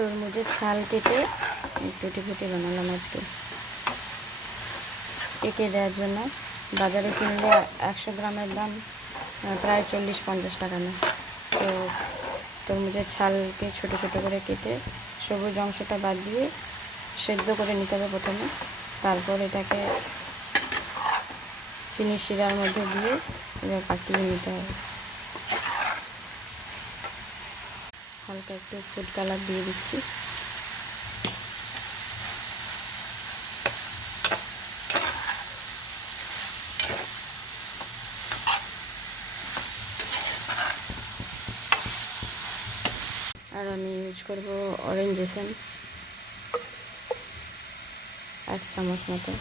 তরমুজের ছাল কেটে টুটি ফুটি বানালাম আজকে কেকে দেওয়ার জন্য। বাজারে কিনলে 100 গ্রামের দাম প্রায় 40-50 টাকা নেয়। তো তরমুজের ছালকে ছোট ছোট করে কেটে সবুজ অংশটা বাদ দিয়ে সেদ্ধ করে নিতে হবে প্রথমে। তারপর এটাকে চিনির শিরার মধ্যে দিয়ে এবার পাকিয়ে নিতে হবে। হালকা একটু ফুড কালার দিয়ে দিচ্ছি। আর আমি ইউজ করব অরেঞ্জ এসেন্স 1 চামচ মতো।